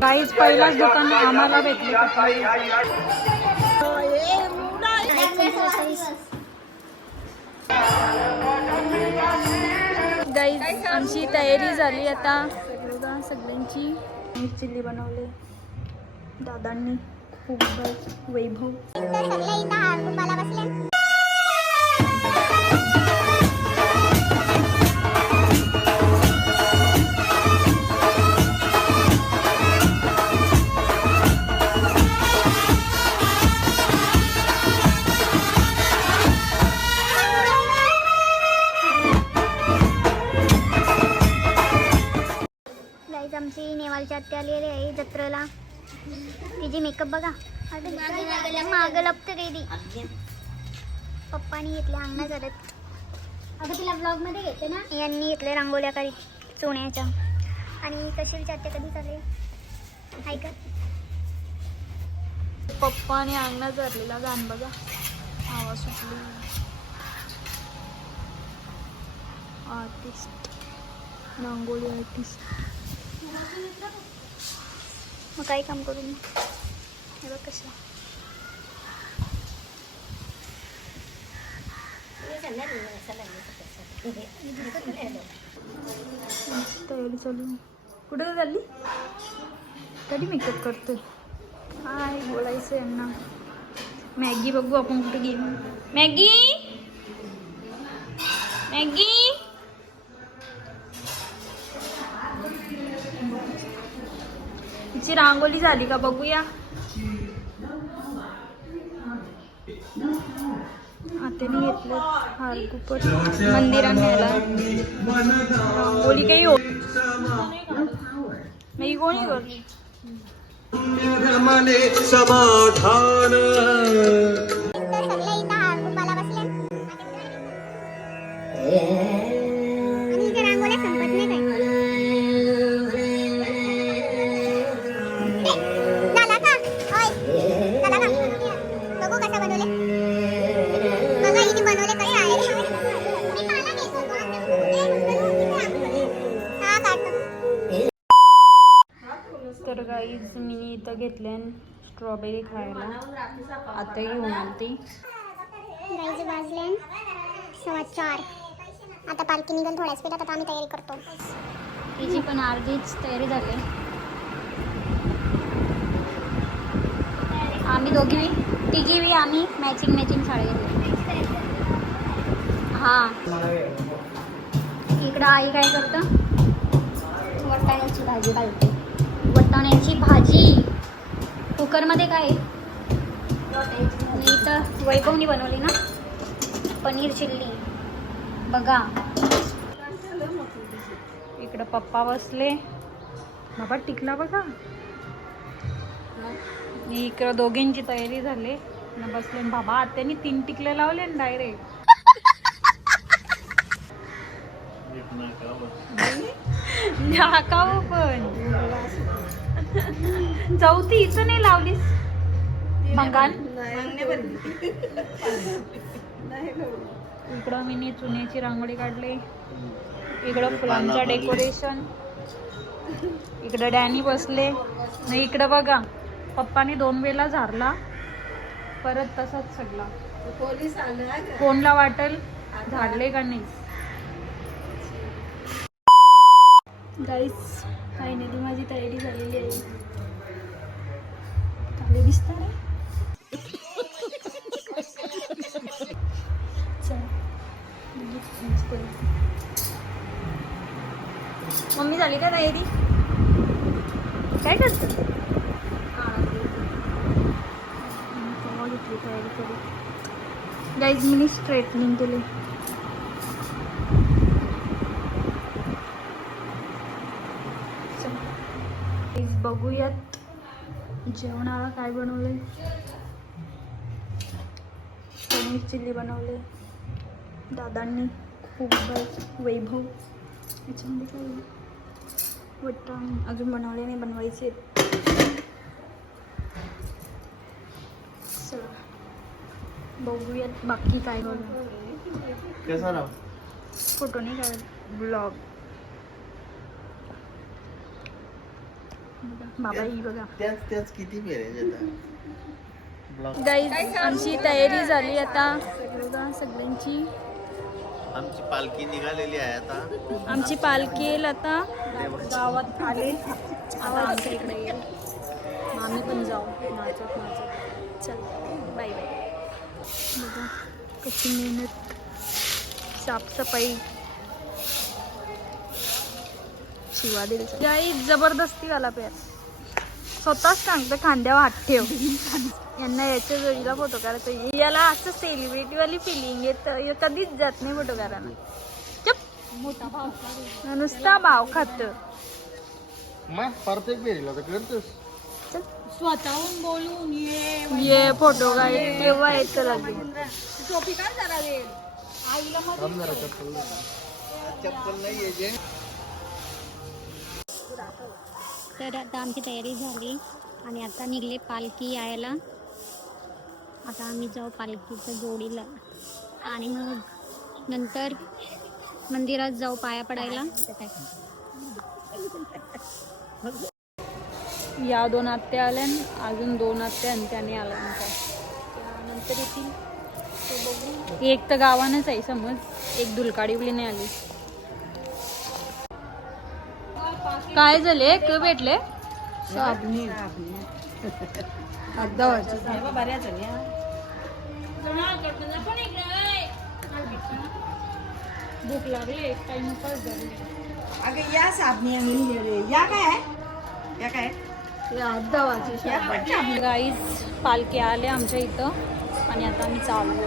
काहीच पहिलाच दुकान आम्हाला भेटले. गाईज आमची तयारी झाली आता सगळ्यांची. चिल्ली बनवले दादांनी, खूप वैभव. आमची नेवालची आत्या आलेली आहे जत्रेला. तिची मेकअप बघा माग लपते रेडी. पप्पानी घेतले अंगणा करत. अगं तिला ब्लॉग मध्ये घेते ना. यांनी घेतले रांगोळ्या काही सोन्याच्या. आणि कशीलची आत्या कधी चालले ऐकत. पप्पाने अंगणा धरलेला गाण बघा. आवाज सुटली. आर्टिस्ट, रांगोळी आर्टिस्ट. मग काही काम करू मी. हे बघ कसं तयारी चालू. कुठे चालली? कधी मेकअप करतोय? हाय बोलायचं यांना. मॅगी बघू आपण कुठे गेली. मॅगी मॅगी तिची रांगोळी झाली का बघूया. आत्याने घेतलं हारकुपर मंदिरात न्यायला. रांगोळी काही हो मी कोणी करली. समाधान तर गाईज मी इथं घेतल्या स्ट्रॉबेरी खायला. आता घेऊन आलती. गाईज वाजले 4:15. आता पालखी निघून थोड्याच वेळात. आता आम्ही तयारी करतो. तिची पण अर्धीच तयारी झाली. आम्ही दोघी तिघी आम्ही मॅचिंग साडी घेतली. हां इकडं आई काय करतं. वाटाण्याची भाजी घालते. वाटाण्याची भाजी कुकरमध्ये काय. मी इथं वैभवनी बनवली ना पनीर चिल्ली बघा. इकडं पप्पा बसले. बाबा टिकला बघा. इकडं दोघींची तयारी झाली. बसले बाबा. आत्यानी 3 टिकले लावले डायरेक्ट. नाकाव पण चौथी इथं नाही लावलीस बंगाल. इकडं मी चुन्याची रांगोळी काढली. इकडं फुलांचं डेकोरेशन. इकडं डॅनी बसले. नाही इकडं बघा पप्पानी 2 वेळा झारला. परत तसाच सगळा. कोणला वाटेल झाडले का नाही. गाईज फायनली माझी तयारी झालेली आहे. चांगले दिसतं रे. मम्मी झाली का तयारी? काय करत तयारी करू. गाईज मी स्ट्रेटनिंग केली. बघूयात जेवणाला काय बनवले. पनीर चिल्ली बनवले दादांनी, खूप वैभव. याच्यामध्ये काय वटाणे अजून बनवले नाही, बनवायचे. बघूयात बाकी काय बघू. कैसा रहा? फोटो नाही काढत, ब्लॉग. बाबा ही बघा. त्याच किती पेरे गाईज आमची तयारी झाली आता बघा सगळ्यांची. आमची पालखी निघालेली आहे आता. आमची पालखी येईल आता. गावात आले आवाज आमच्या इकडे येईल. आम्ही पण जाऊ नाचत नाचत. चल बाय बाय. बघा कशी मेहनत, साफसफाई. शिवा दिल गाई जबरदस्ती वाला पेर. स्वतःच सांगतो खांद्यावर हात ठेव. यांना याच्या जोडीला फोटो काढायचा. याला असं सेलिब्रिटी वाली फिलिंग येत. कधीच जात नाही फोटो काढायला. चुप. मोठा भाव नुसता भाव खात. परफेक्ट पेरेला करतोस. स्वतःहून बोलून ये फोटो काय तेव्हा येतं लागेल. टोपी काय जरा वेळ आईला चप्पल नाही आहे. तर आता आमची तयारी झाली आणि आता निघले पालखी यायला. आता आम्ही जाऊ पालखीच्या जोडीला आणि मग नंतर मंदिरात जाऊ पाया पडायला. या 2 आत्या आल्या, अजून 2 आत्या आणि त्याने आला त्यानंतर येतील ते बघू. एक तर गावानच आहे समज, एक दुलकाडीवली नाही आली. काय झाले क भेटले भूक लागले एक टाइम अगं या साबणी आणून घे रे. या काय या काय गाईज पालखी आले आमच्या इथं आणि आता आम्ही चाललो.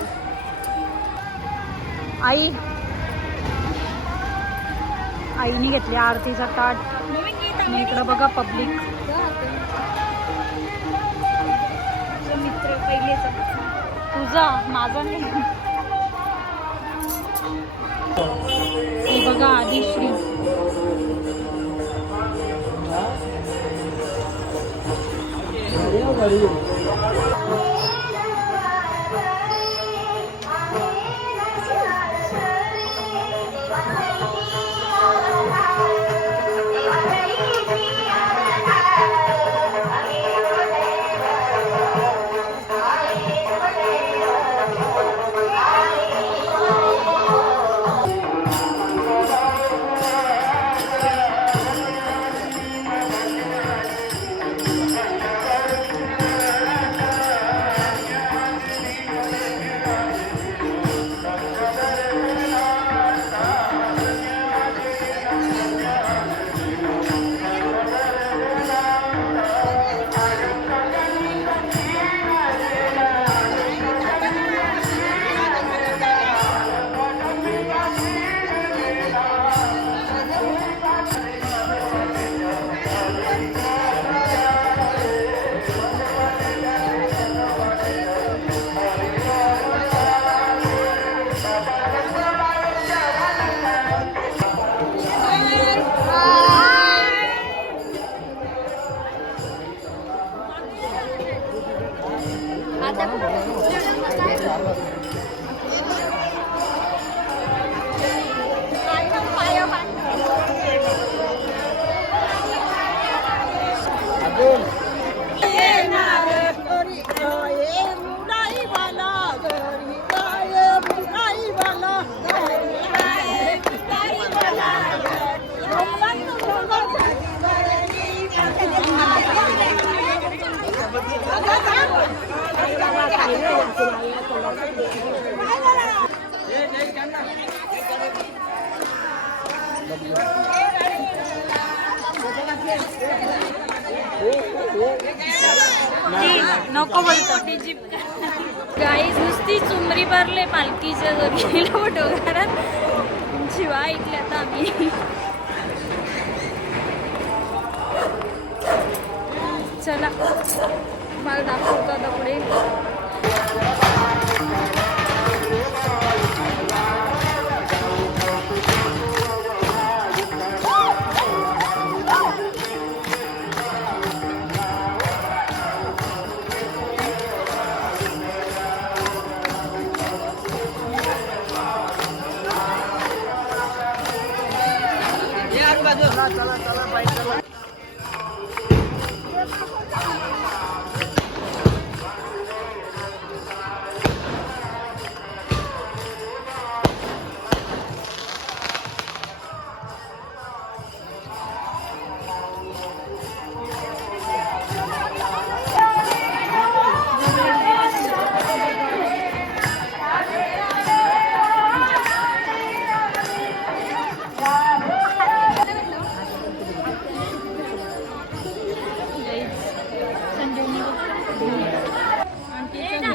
आईने घेतली आरतीचा ताट. आणि इकडं बघा पब्लिक. मित्र पहिलेच तुझा माझा नाही. हे बघा आदिश्री. नको बोलतो गाईज नुसती चुमरी भरले पालखीच्या जोडीला फोटो घरात शिवा ऐकले आता आम्ही चला मला दाखवतो आता पुढे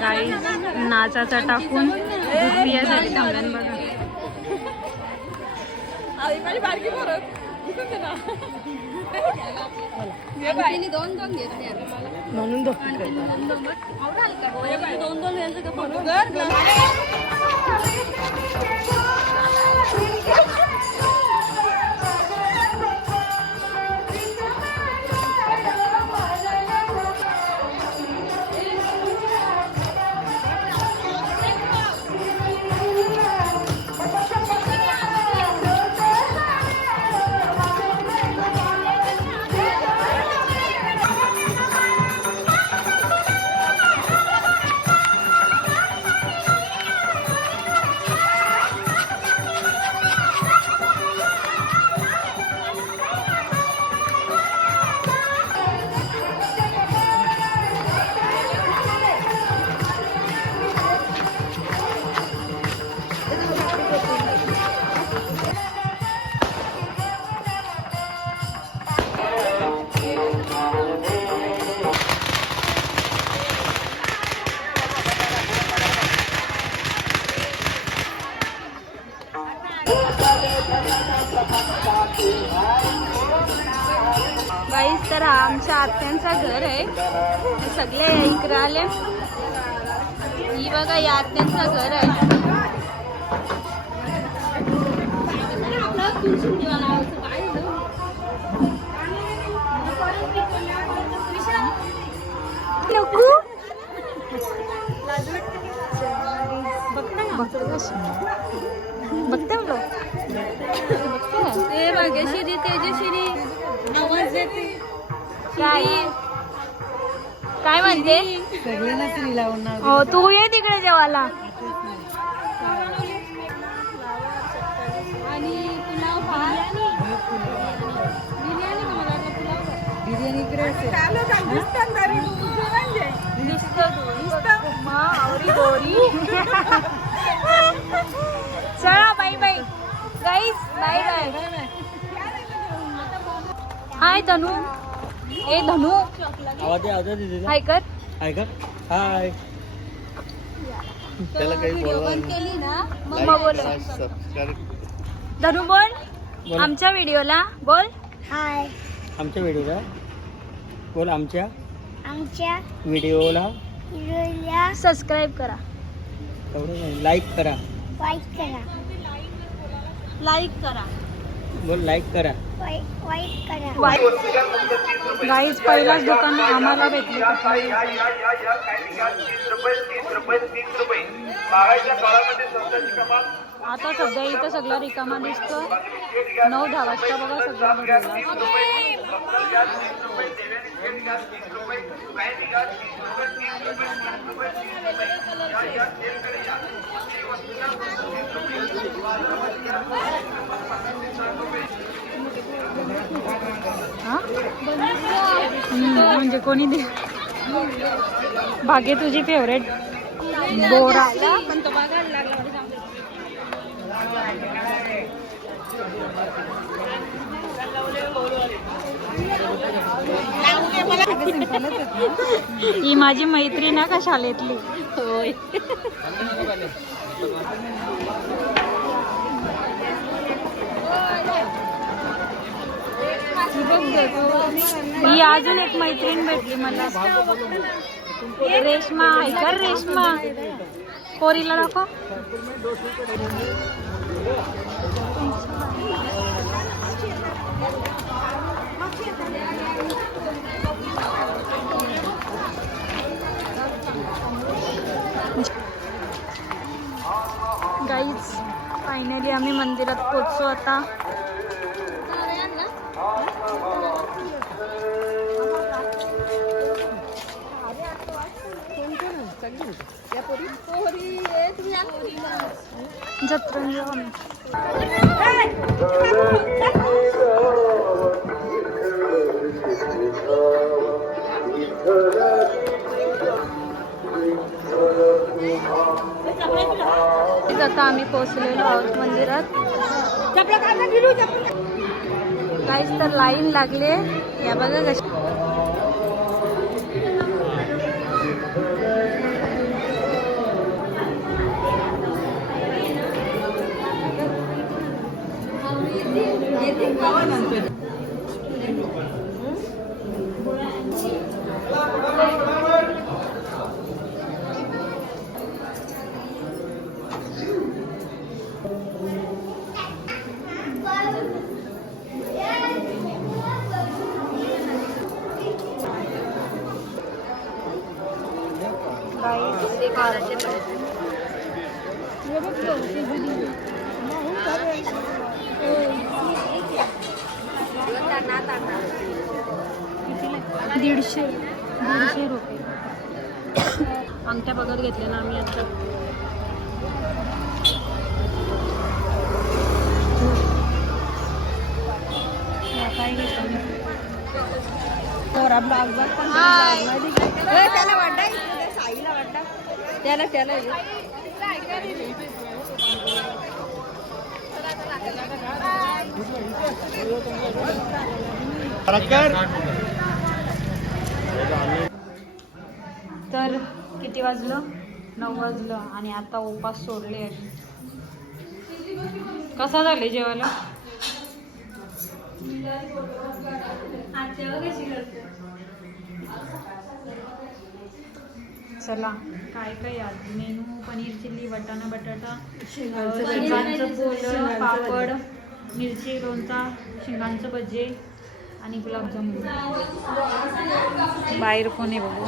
गाईज नाचाचा टाकून दूध पियासाठी थांबल्यान बघा. म्हणून गाईज तर हा आमच्या आत्यांचा घर आहे. सगळे इकडे आले. ही बघा या आत्यांचं घर आहे. बघते ते भाग्यश्री तेजश्री आवाज देते. काय म्हणते? हो तू ये तिकडे जेवायला. आणि पुलाव भात बिर्याणी चला bye bye guys. Bye bye. Hi Dhanu. ए धनू हाय कर. हाय. त्याला काही केली ना मम्मा बोल. धनू बोल आमच्या व्हिडिओला बोल हाय. आमच्या व्हिडिओला बोल. आमच्या व्हिडिओला सबस्क्राईब करा. लाईक करा. लाईक करा. बोल लाईक करा. गाईज पहिलाच दुकान आम्हाला भेटले. आता सध्या इथं सगळा रिकामा दिसतो. 9-10 वाजता बघा सगळा भरलेला. म्हणजे कोणी दे. भाग्य तुझी फेवरेट बोरा. ही माझी मैत्रीण आहे का शाळेतली. होय. ही अजून एक मैत्रीण भेटली मला. रेश्मा आहे का? रेश्मा पोरीला दाखव. गाईज फायनली आम्ही मंदिरात पोहोचलो आता. जत्रा जेवण आता आम्ही पोहोचलेलो आहोत मंदिरात. काहीच तर लाईन लागले. या बघा कशी दीडशे रुपये अंगठ्या बघत घेतल्या ना आम्ही आता. काय घेतलं त्याला वाटतं साईला वाटतं त्याला तर किती वाजलं? 9 वाजलं आणि आता उपास सोडले. कसा झाले जेवायला? चला काय काय आज मेनू? पनीर चिल्ली, वाटाणा बटाटा, शिंगांचं पोळं, पापड, मिरची, लोणचा, शिंगांचं भजे आणि गुलाबजामुन. बाहेर कोणी बघू.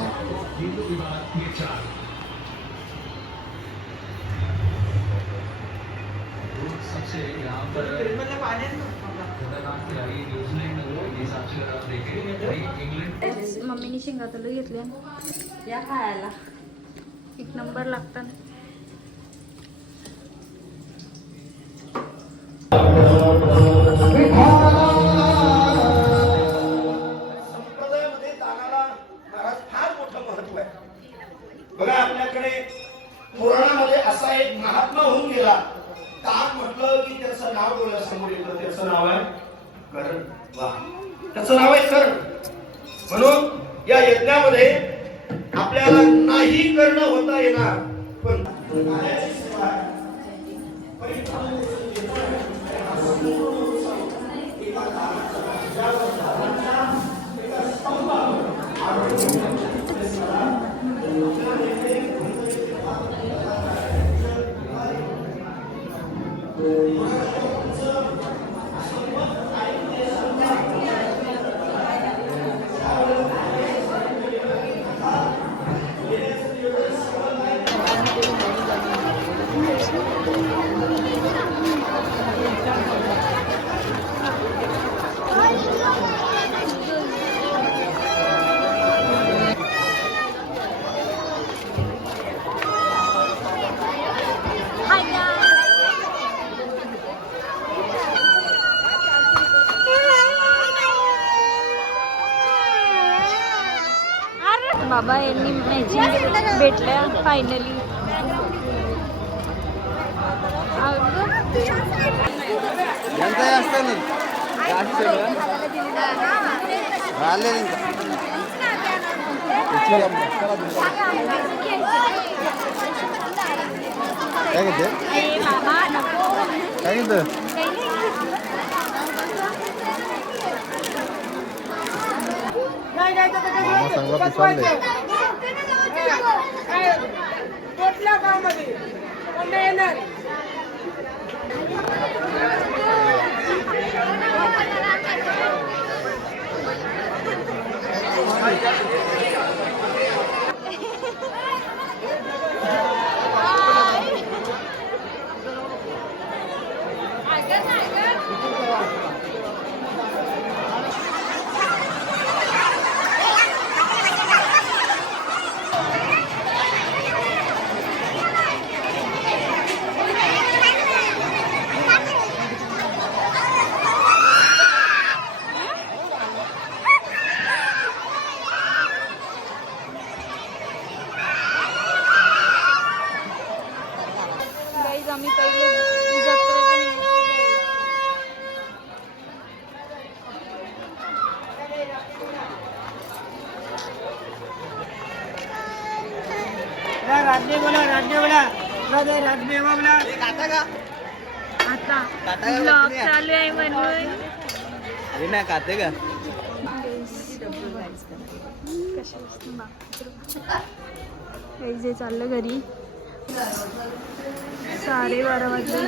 मम्मीने शेंगा तळू घेतल्या. या खायला 1 नंबर लागतात. संप्रदायामध्ये दानाला महाराज फार मोठं महत्व आहे. बघा आपल्याकडे पुराणामध्ये असा एक महात्मा होऊन गेला. ताक म्हटलं की त्याचं नाव डोळ्यासमोर येतं. त्याचं नाव आहे कर्ण. वा, त्याचं नाव आहे कर्ण. म्हणून या यज्ञामध्ये आपल्याला नाही कर्ण होता येणार, पण बाबा यांनी मॅचिंग भेटल्या फायनली. आम्ही पहिले जत्रेतून येतो. राज्य बोला आता ब्लॉग चालू आहे म्हणून नाही खाते का जे चाललं घरी. 12:30 वाजले.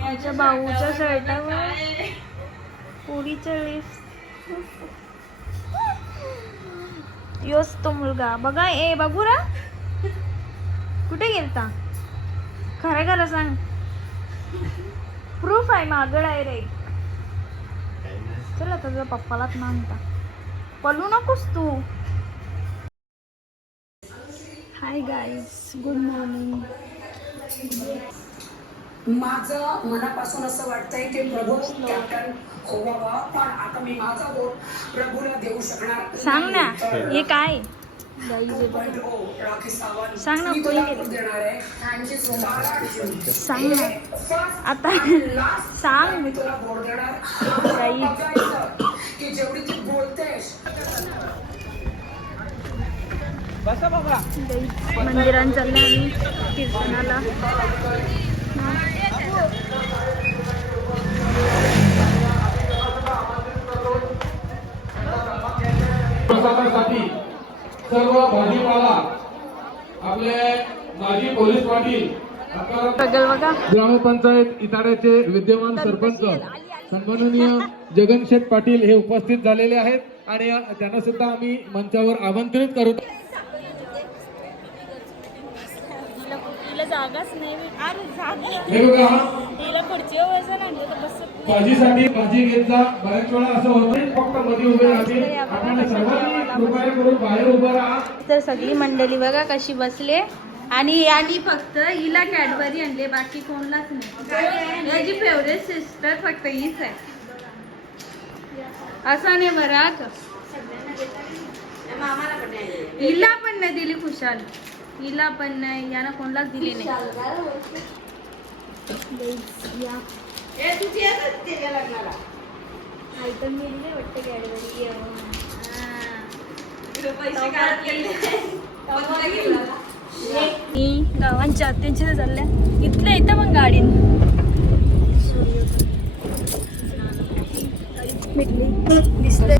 माझ्या भाऊच्या शर्टावर पोळीच्या वेळेस योच तो मुलगा बघा. ए बघू रा कुठे गेलता खरं खरं सांग. प्रूफ आहे मागड आहे रे. चला तुझ्या पप्पालाच मानता. पळू नकोस तू. Hi guys good morning. माझं मनापासून असं वाटतंय की प्रभू कॅप्टन होवावा, पण आता मी माझा वोट प्रभूला देऊ शकणार सांग ना हे काय गाईज. राखी सावंत सांग ना कोणी केलं. देणार आहे. सांग ना आता सांग. मी तुला वोट देणार. गाईज बघायचं की जेवढी तू बोलतेस. बसा बाबा. मंदिरात चालले आम्ही कीर्तनाला. प्रसादासाठी सर्व भाजीपाला आपले माजी पोलीस पाटील बघल बघा. ग्रामपंचायत इटाड्याचे विद्यमान सरपंच सन्माननीय जगनशेठ पाटील हे उपस्थित झालेले आहेत आणि त्यांना सुद्धा आम्ही मंचावर आमंत्रित करू. जागाच नाही. हे बघा तिला खुर्चीवर बसून आणलं तर बसत. भाजीसाठी भाजी घेत जा. बऱ्याच वेळा असं होतं फक्त मध्ये उभे राहते. आपण सर्वांनी कृपया करून बाहेर उभं राहा. तर सगळी मंडळी बघा कशी बसले आणि यांनी फक्त हिला कॅडबरी आणले बाकी कोणलाच नाही. याची फेवरेट सिस्टर फक्त हीच आहे. असं नाही बरं हिला पण नाही दिली खुशाल. हिला पण नाही यानं कोणलाच दिली नाही. गावांच्या आत्यांच्या चालल्या इथल्या इथं मग गाडीन दिसले.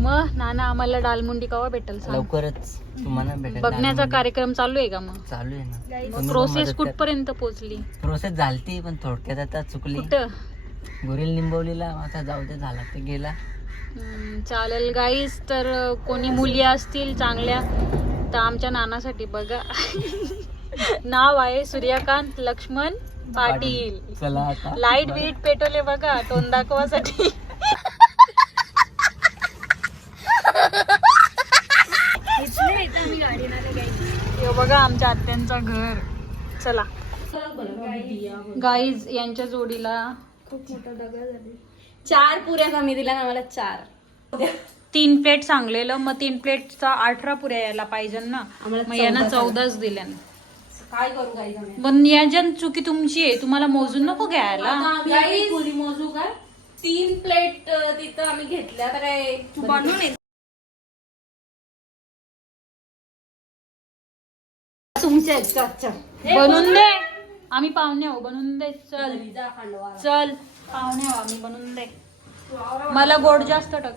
मग नाना आम्हाला डालमुंडी कवा भेटल सांग. लवकरच तुम्हाला भेटेल. बघण्याचा कार्यक्रम चालू आहे का मग. चालू आहे ना. प्रोसेस कुठपर्यंत पोहोचली. प्रोसेस झालती पण थोडक्यात आता चुकली. कुठं गुरील निंबवलीला. आता जाऊ दे झाला ते गेला. चालेल गाईज. तर कोणी मुली असतील चांगल्या तर आमच्या नानासाठी बघा. नाव आहे सूर्यकांत लक्ष्मण पाटील. चला आता लाईट बीट पेटवले बघा तोंड दाखवासाठी. हे बघा आमच्या आत्यांचं घर. चला गाईज यांच्या जोडीला खूप मोठा दगा झाले. 4 पुऱ्या कमी दिल्या ना मला. 4 3 प्लेट सांगलेलं मग 3 प्लेटचा 18 पुऱ्या यायला पाहिजे ना. मग यांना 14च दिल्या. काय करू काही पण याच्यात चुकी तुमची आहे. तुम्हाला मोजून नको घ्यायला. पुरी मोजू काय. 3 प्लेट तिथं आम्ही घेतल्या तर काय बनवून तुमच्या बनवून दे. आम्ही पाहुणे आहो बनवून दे. चल चल पाहुणे आहो आम्ही बनवून दे. मला गोड जास्त टाक.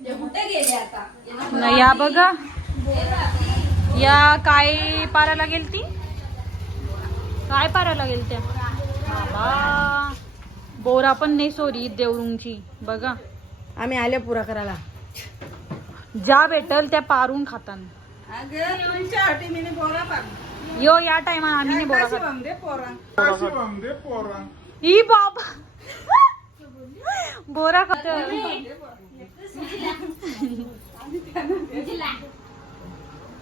कुठे गेले आता. नाही या बघा या काय पारायला गेलती. काय पारायला गेलत्या बाबा. बोरा पण नाही सोरी देवरुंगची बघा. आम्ही आले पुरा करायला. ज्या भेटल त्या पारून खातान. यो या टायमा आम्ही नाही बोरा ही बाबा बोरा खात.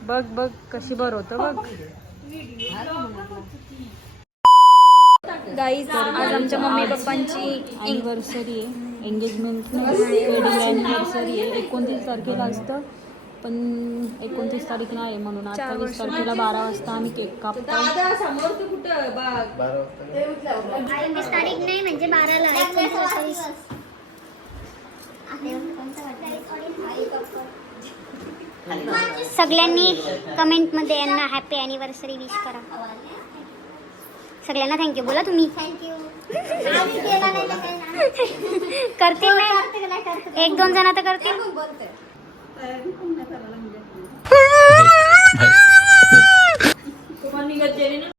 बघ बघ कशी बर होत बघ. गाईज आज आमच्या मम्मी पप्पांची अॅनिव्हर्सरी आहे. एंगेजमेंट वेडिंग ॲनिव्हर्सरी आहे. 29 तारखेला असतं पण 29 तारीख नाही आहे म्हणून 28 तारखेला 12 वाजता आम्ही केक कापतो. दादा समोर ते कुठं बघ 28 तारीख नाही म्हणजे 12ला 29 सगळ्यांनी कमेंटमध्ये यांना हॅपी ॲनिव्हर्सरी विश करा. सगळ्यांना थँक्यू बोला तुम्ही. करतील नाही 1-2 जण तर करतील. तुम्हाला निघत गेली ना